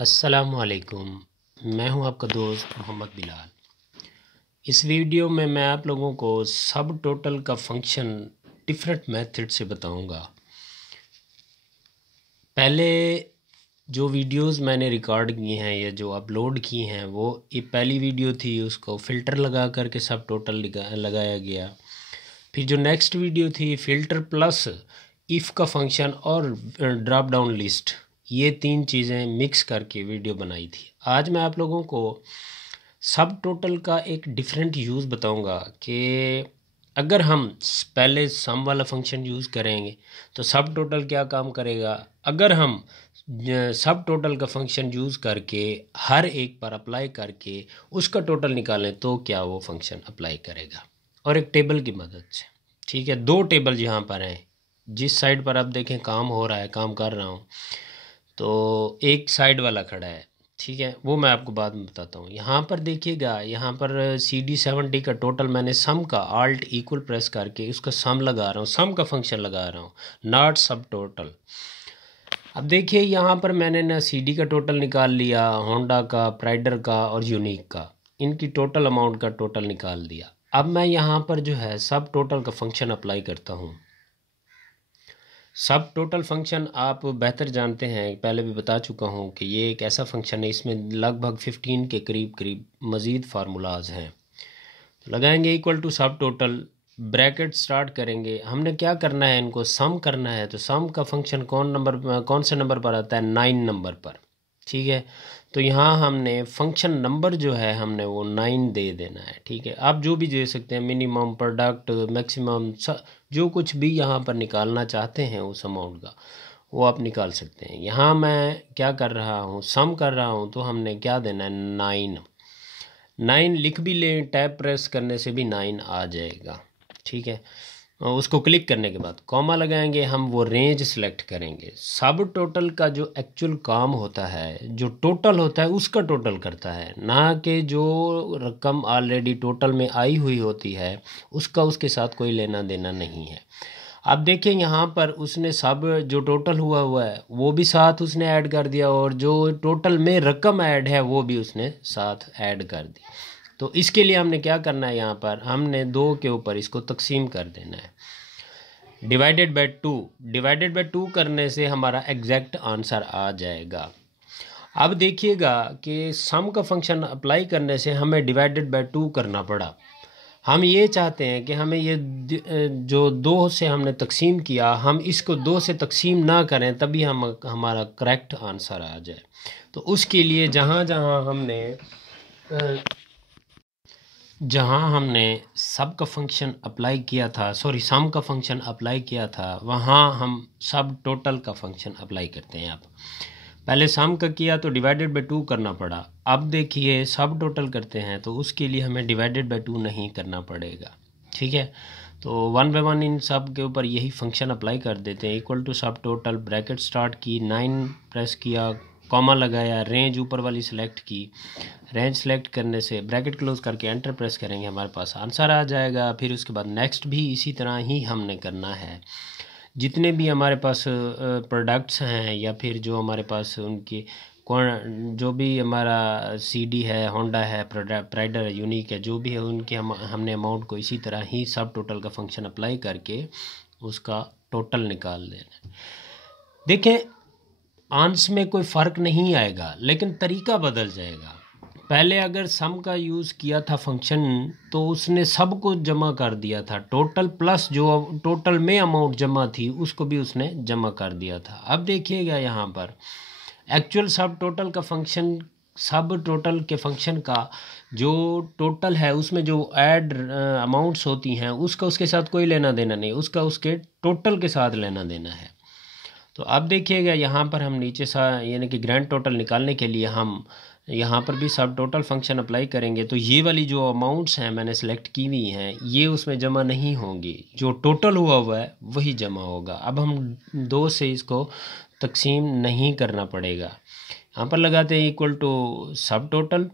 अस्सलामुअलैकुम। मैं हूं आपका दोस्त मोहम्मद बिलाल। इस वीडियो में मैं आप लोगों को सब टोटल का फंक्शन डिफरेंट मेथड से बताऊंगा। पहले जो वीडियोस मैंने रिकॉर्ड किए हैं या जो अपलोड किए हैं वो ये पहली वीडियो थी, उसको फ़िल्टर लगा करके सब टोटल लगाया गया। फिर जो नेक्स्ट वीडियो थी फ़िल्टर प्लस इफ़ का फंक्शन और ड्रॉप डाउन लिस्ट, ये तीन चीज़ें मिक्स करके वीडियो बनाई थी। आज मैं आप लोगों को सब टोटल का एक डिफरेंट यूज़ बताऊंगा कि अगर हम पहले सम वाला फंक्शन यूज़ करेंगे तो सब टोटल क्या काम करेगा, अगर हम सब टोटल का फंक्शन यूज़ करके हर एक पर अप्लाई करके उसका टोटल निकालें तो क्या वो फंक्शन अप्लाई करेगा, और एक टेबल की मदद से। ठीक है, दो टेबल यहाँ पर हैं। जिस साइड पर आप देखें काम हो रहा है, काम कर रहा हूँ, तो एक साइड वाला खड़ा है। ठीक है, वो मैं आपको बाद में बताता हूँ। यहाँ पर देखिएगा, यहाँ पर CD70 का टोटल मैंने सम का आल्ट इक्वल प्रेस करके उसका सम लगा रहा हूँ, सम का फंक्शन लगा रहा हूँ, नॉट सब टोटल। अब देखिए यहाँ पर मैंने ना CD का टोटल निकाल लिया, होंडा का, प्राइडर का और यूनिक का, इनकी टोटल अमाउंट का टोटल निकाल दिया। अब मैं यहाँ पर जो है सब टोटल का फंक्शन अप्लाई करता हूँ। सब टोटल फंक्शन आप बेहतर जानते हैं, पहले भी बता चुका हूँ कि ये एक ऐसा फंक्शन है, इसमें लगभग 15 के करीब करीब मज़ीद फार्मूलाज हैं। तो लगाएंगे इक्वल टू सब टोटल, ब्रैकेट स्टार्ट करेंगे। हमने क्या करना है, इनको सम करना है। तो सम का फंक्शन कौन से नंबर पर आता है, 9 नंबर पर। ठीक है, तो यहाँ हमने फंक्शन नंबर जो है हमने वो 9 दे देना है। ठीक है, आप जो भी दे सकते हैं, मिनिमम, प्रोडक्ट, मैक्सिमम, जो कुछ भी यहाँ पर निकालना चाहते हैं उस अमाउंट का वो आप निकाल सकते हैं। यहाँ मैं क्या कर रहा हूँ, सम कर रहा हूँ, तो हमने क्या देना है, 9। 9 लिख भी लें, टैब प्रेस करने से भी 9 आ जाएगा। ठीक है, और उसको क्लिक करने के बाद कॉमा लगाएंगे, हम वो रेंज सेलेक्ट करेंगे। सब टोटल का जो एक्चुअल काम होता है, जो टोटल होता है उसका टोटल करता है, ना कि जो रकम ऑलरेडी टोटल में आई हुई होती है उसका उसके साथ कोई लेना देना नहीं है। अब देखिए यहाँ पर उसने सब जो टोटल हुआ है वो भी साथ उसने ऐड कर दिया, और जो टोटल में रकम ऐड है वो भी उसने साथ ऐड कर दी। तो इसके लिए हमने क्या करना है, यहाँ पर हमने 2 के ऊपर इसको तकसीम कर देना है, डिवाइडेड बाय 2। डिवाइडेड बाय 2 करने से हमारा एग्जैक्ट आंसर आ जाएगा। अब देखिएगा कि सम का फंक्शन अप्लाई करने से हमें डिवाइडेड बाय 2 करना पड़ा। हम ये चाहते हैं कि हमें ये जो 2 से हमने तकसीम किया, हम इसको 2 से तकसीम ना करें, तभी हमारा करेक्ट आंसर आ जाए। तो उसके लिए जहाँ हमने सब का फंक्शन अप्लाई किया था, सॉरी सम का फंक्शन अप्लाई किया था, वहाँ हम सब टोटल का फंक्शन अप्लाई करते हैं। आप पहले सम का किया तो डिवाइडेड बाय 2 करना पड़ा। अब देखिए सब टोटल करते हैं तो उसके लिए हमें डिवाइडेड बाय 2 नहीं करना पड़ेगा। ठीक है, तो 1 बाय 1 इन सब के ऊपर यही फंक्शन अप्लाई कर देते हैं। इक्वल टू सब टोटल, ब्रैकेट स्टार्ट की, 9 प्रेस किया, कॉमा लगाया, रेंज ऊपर वाली सेलेक्ट की। रेंज सेलेक्ट करने से ब्रैकेट क्लोज करके एंटर प्रेस करेंगे, हमारे पास आंसर आ जाएगा। फिर उसके बाद नेक्स्ट भी इसी तरह ही हमने करना है। जितने भी हमारे पास प्रोडक्ट्स हैं या फिर जो हमारे पास उनकी कौन जो भी हमारा CD है, होंडा है, प्राइडर है, यूनिक है, जो भी है उनके हमने अमाउंट को इसी तरह ही सब टोटल का फंक्शन अप्लाई करके उसका टोटल निकाल देना। देखें, आंस में कोई फ़र्क नहीं आएगा, लेकिन तरीका बदल जाएगा। पहले अगर सम का यूज़ किया था फंक्शन तो उसने सब को जमा कर दिया था, टोटल प्लस जो टोटल में अमाउंट जमा थी उसको भी उसने जमा कर दिया था। अब देखिएगा यहाँ पर एक्चुअल सब टोटल का फंक्शन, सब टोटल के फंक्शन का जो टोटल है उसमें जो ऐड अमाउंट्स होती हैं उसका उसके साथ कोई लेना देना नहीं, उसका उसके टोटल के साथ लेना देना है। तो अब देखिएगा यहाँ पर हम नीचे यानी कि ग्रैंड टोटल निकालने के लिए हम यहाँ पर भी सब टोटल फंक्शन अप्लाई करेंगे। तो ये वाली जो अमाउंट्स हैं मैंने सेलेक्ट की हुई हैं, ये उसमें जमा नहीं होंगी, जो टोटल हुआ है वही जमा होगा। अब हम 2 से इसको तकसीम नहीं करना पड़ेगा। यहाँ पर लगाते हैं इक्वल टू सब टोटल,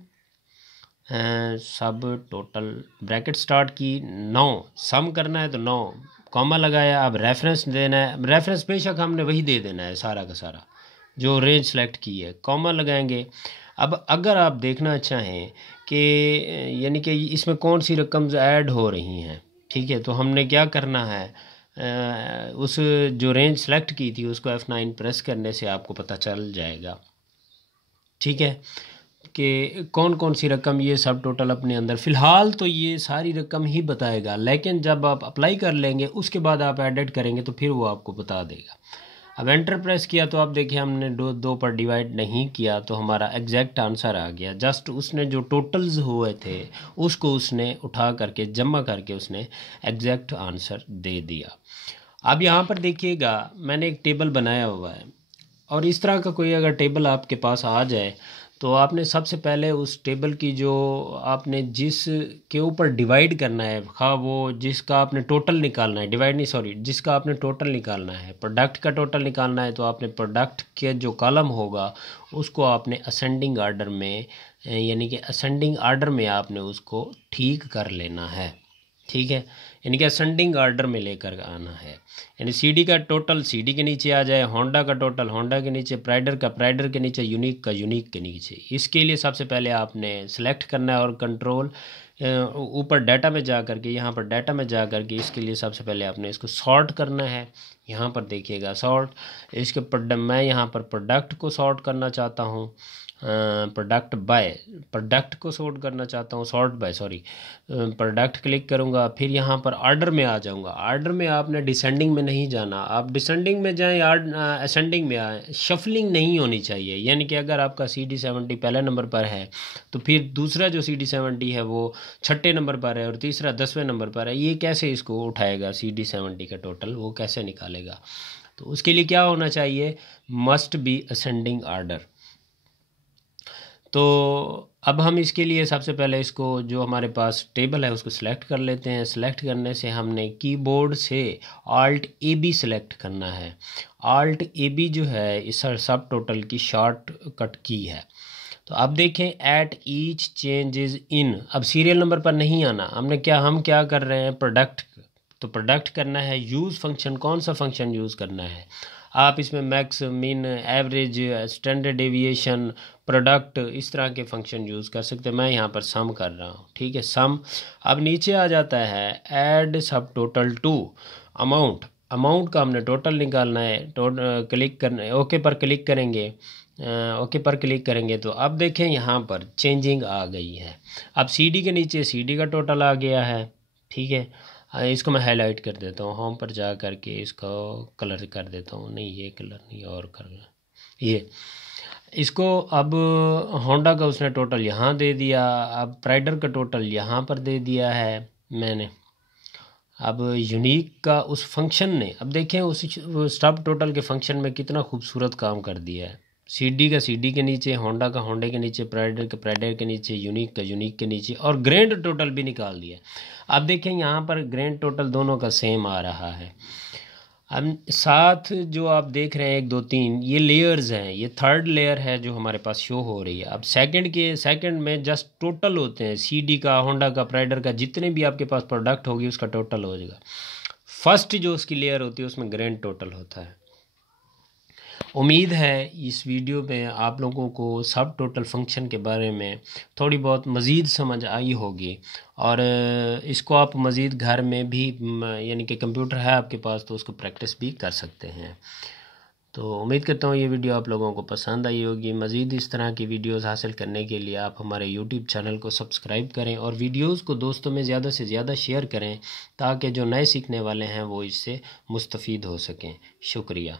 सब टोटल, ब्रैकेट स्टार्ट की, 9 सम करना है तो 9, कॉमा लगाया। अब रेफरेंस देना है, रेफरेंस बेशक हमने वही दे देना है सारा का सारा, जो रेंज सेलेक्ट की है, कॉमा लगाएंगे। अब अगर आप देखना चाहें कि यानी कि इसमें कौन सी रकम्स ऐड हो रही हैं, ठीक है, तो हमने क्या करना है, उस जो रेंज सेलेक्ट की थी उसको F9 प्रेस करने से आपको पता चल जाएगा, ठीक है, कि कौन कौन सी रकम ये सब टोटल अपने अंदर। फ़िलहाल तो ये सारी रकम ही बताएगा, लेकिन जब आप अप्लाई कर लेंगे उसके बाद आप एडिट करेंगे तो फिर वो आपको बता देगा। अब एंटर प्रेस किया तो आप देखिए हमने दो पर डिवाइड नहीं किया तो हमारा एग्जैक्ट आंसर आ गया। जस्ट उसने जो टोटल्स हुए थे उसको उसने उठा करके जमा करके उसने एग्जैक्ट आंसर दे दिया। अब यहाँ पर देखिएगा मैंने एक टेबल बनाया हुआ है, और इस तरह का कोई अगर टेबल आपके पास आ जाए तो आपने सबसे पहले उस टेबल की जो आपने जिस के ऊपर डिवाइड करना है, खा वो जिसका आपने टोटल निकालना है, डिवाइड नहीं सॉरी, जिसका आपने टोटल निकालना है, प्रोडक्ट का टोटल निकालना है, तो आपने प्रोडक्ट के जो कॉलम होगा उसको आपने असेंडिंग आर्डर में यानी कि असेंडिंग आर्डर में आपने उसको ठीक कर लेना है, ठीक है, यानी कि असेंडिंग आर्डर में लेकर आना है। यानी सीडी का टोटल सीडी के नीचे आ जाए, होंडा का टोटल होंडा के नीचे, प्राइडर का प्राइडर के नीचे, यूनिक का यूनिक के नीचे। इसके लिए सबसे पहले आपने सेलेक्ट करना है और कंट्रोल ऊपर डाटा में जा करके, यहाँ पर डाटा में जा करके इसके लिए सबसे पहले आपने इसको सॉर्ट करना है। यहाँ पर देखिएगा सॉर्ट, इसके मैं यहाँ पर प्रोडक्ट को सॉर्ट करना चाहता हूँ, प्रोडक्ट बाय प्रोडक्ट को सॉर्ट करना चाहता हूँ, sort by sorry, product click करूँगा, फिर यहाँ पर ऑर्डर में आ जाऊँगा। ऑर्डर में आपने डिसेंडिंग में नहीं जाना, आप डिसेंडिंग में जाएँ या असेंडिंग में आए, शफलिंग नहीं होनी चाहिए। यानी कि अगर आपका CD70 पहले नंबर पर है तो फिर दूसरा जो CD70 है वो छठे नंबर पर है और तीसरा 10वें नंबर पर है, ये कैसे इसको उठाएगा CD70 का टोटल, वो कैसे निकालेगा? तो उसके लिए क्या होना चाहिए, मस्ट बी असेंडिंग आर्डर। तो अब हम इसके लिए सबसे पहले इसको जो हमारे पास टेबल है उसको सिलेक्ट कर लेते हैं। सिलेक्ट करने से हमने कीबोर्ड से Alt AB सिलेक्ट करना है। Alt AB जो है इस सब टोटल की शॉर्टकट की है। तो अब देखें एट ईच चेंजेस इन, अब सीरियल नंबर पर नहीं आना, हम क्या कर रहे हैं, प्रोडक्ट, तो प्रोडक्ट करना है। यूज़ फंक्शन, कौन सा फंक्शन यूज़ करना है, आप इसमें max min average standard deviation product इस तरह के फंक्शन यूज़ कर सकते हैं। मैं यहाँ पर सम कर रहा हूँ, ठीक है, सम। अब नीचे आ जाता है ऐड सब टोटल टू अमाउंट, अमाउंट का हमने टोटल निकालना है। क्लिक करना, ओके पर क्लिक करेंगे, ओके पर क्लिक करेंगे तो अब देखें यहाँ पर चेंजिंग आ गई है। अब सीडी के नीचे सीडी का टोटल आ गया है, ठीक है। इसको मैं हाईलाइट कर देता हूँ, होम पर जा करके इसको कलर कर देता हूँ, नहीं ये कलर नहीं और करना, ये इसको। अब होंडा का उसने टोटल यहाँ दे दिया, अब प्राइडर का टोटल यहाँ पर दे दिया है मैंने। अब यूनिक का उस फंक्शन ने, अब देखें उस सब टोटल के फंक्शन में कितना खूबसूरत काम कर दिया है। सीडी का सीडी के नीचे, होंडा का होंडे के नीचे, प्राइडर का प्राइडर के नीचे, यूनिक का यूनिक के नीचे, और ग्रैंड टोटल भी निकाल दिया। अब देखें यहाँ पर ग्रैंड टोटल दोनों का सेम आ रहा है। अब साथ जो आप देख रहे हैं 1 2 3 ये लेयर्स हैं, ये थर्ड लेयर है जो हमारे पास शो हो रही है। अब सेकंड में जस्ट टोटल होते हैं, सीडी का, होंडा का, प्राइडर का, जितने भी आपके पास प्रोडक्ट होगी उसका टोटल हो जाएगा। फर्स्ट जो उसकी लेयर होती है उसमें ग्रैंड टोटल होता है। उम्मीद है इस वीडियो में आप लोगों को सब टोटल फंक्शन के बारे में थोड़ी बहुत मज़ीद समझ आई होगी, और इसको आप मज़ीद घर में भी यानी कि कंप्यूटर है आपके पास तो उसको प्रैक्टिस भी कर सकते हैं। तो उम्मीद करता हूँ ये वीडियो आप लोगों को पसंद आई होगी। मज़ीद इस तरह की वीडियोस हासिल करने के लिए आप हमारे यूट्यूब चैनल को सब्सक्राइब करें और वीडियोस को दोस्तों में ज़्यादा से ज़्यादा शेयर करें ताकि जो नए सीखने वाले हैं वो इससे मुस्तफ़ीद हो सकें। शुक्रिया।